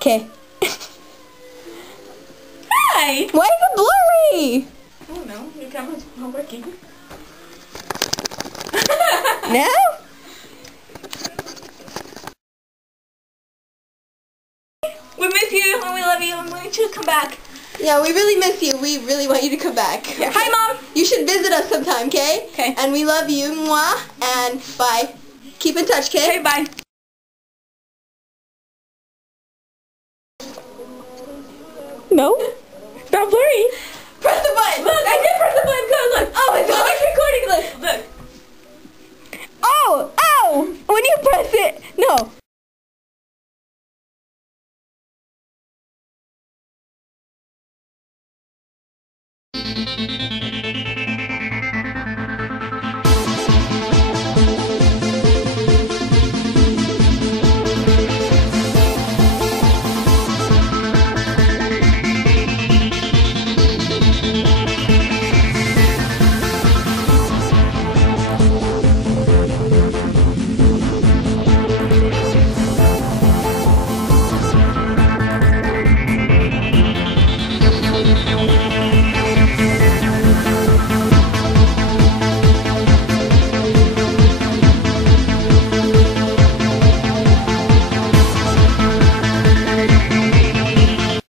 Okay. Hi! Why is it blurry? I don't know, your camera's not working. Now? We miss you and we love you and we want you to come back. Yeah, we really miss you. We really want you to come back. Yeah. Hi, Mom! You should visit us sometime, okay? Okay. And we love you. Mwah. And bye. Keep in touch, okay? Okay, bye. No? Not blurry. Press the button. Look, I did press the button. Go, look. Oh my God. It's recording. Look, look.